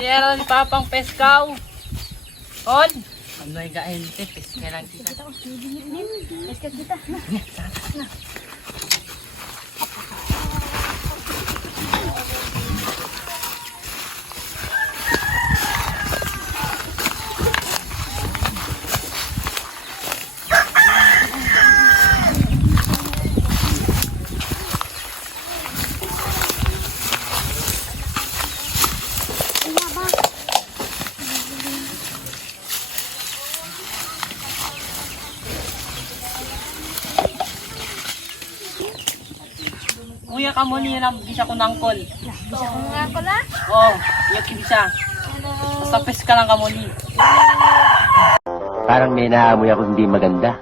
Dinero ni Papang Peskaw. On. Ano yung gaente? Peska lang kita. Peska kita. Kuya ka mo niya lang bisa ko nangkol. Bisa ko nga ko la. Oh, iya kibisa. Basta peska lang ka mo ni. Parang may naamoy ako hindi maganda.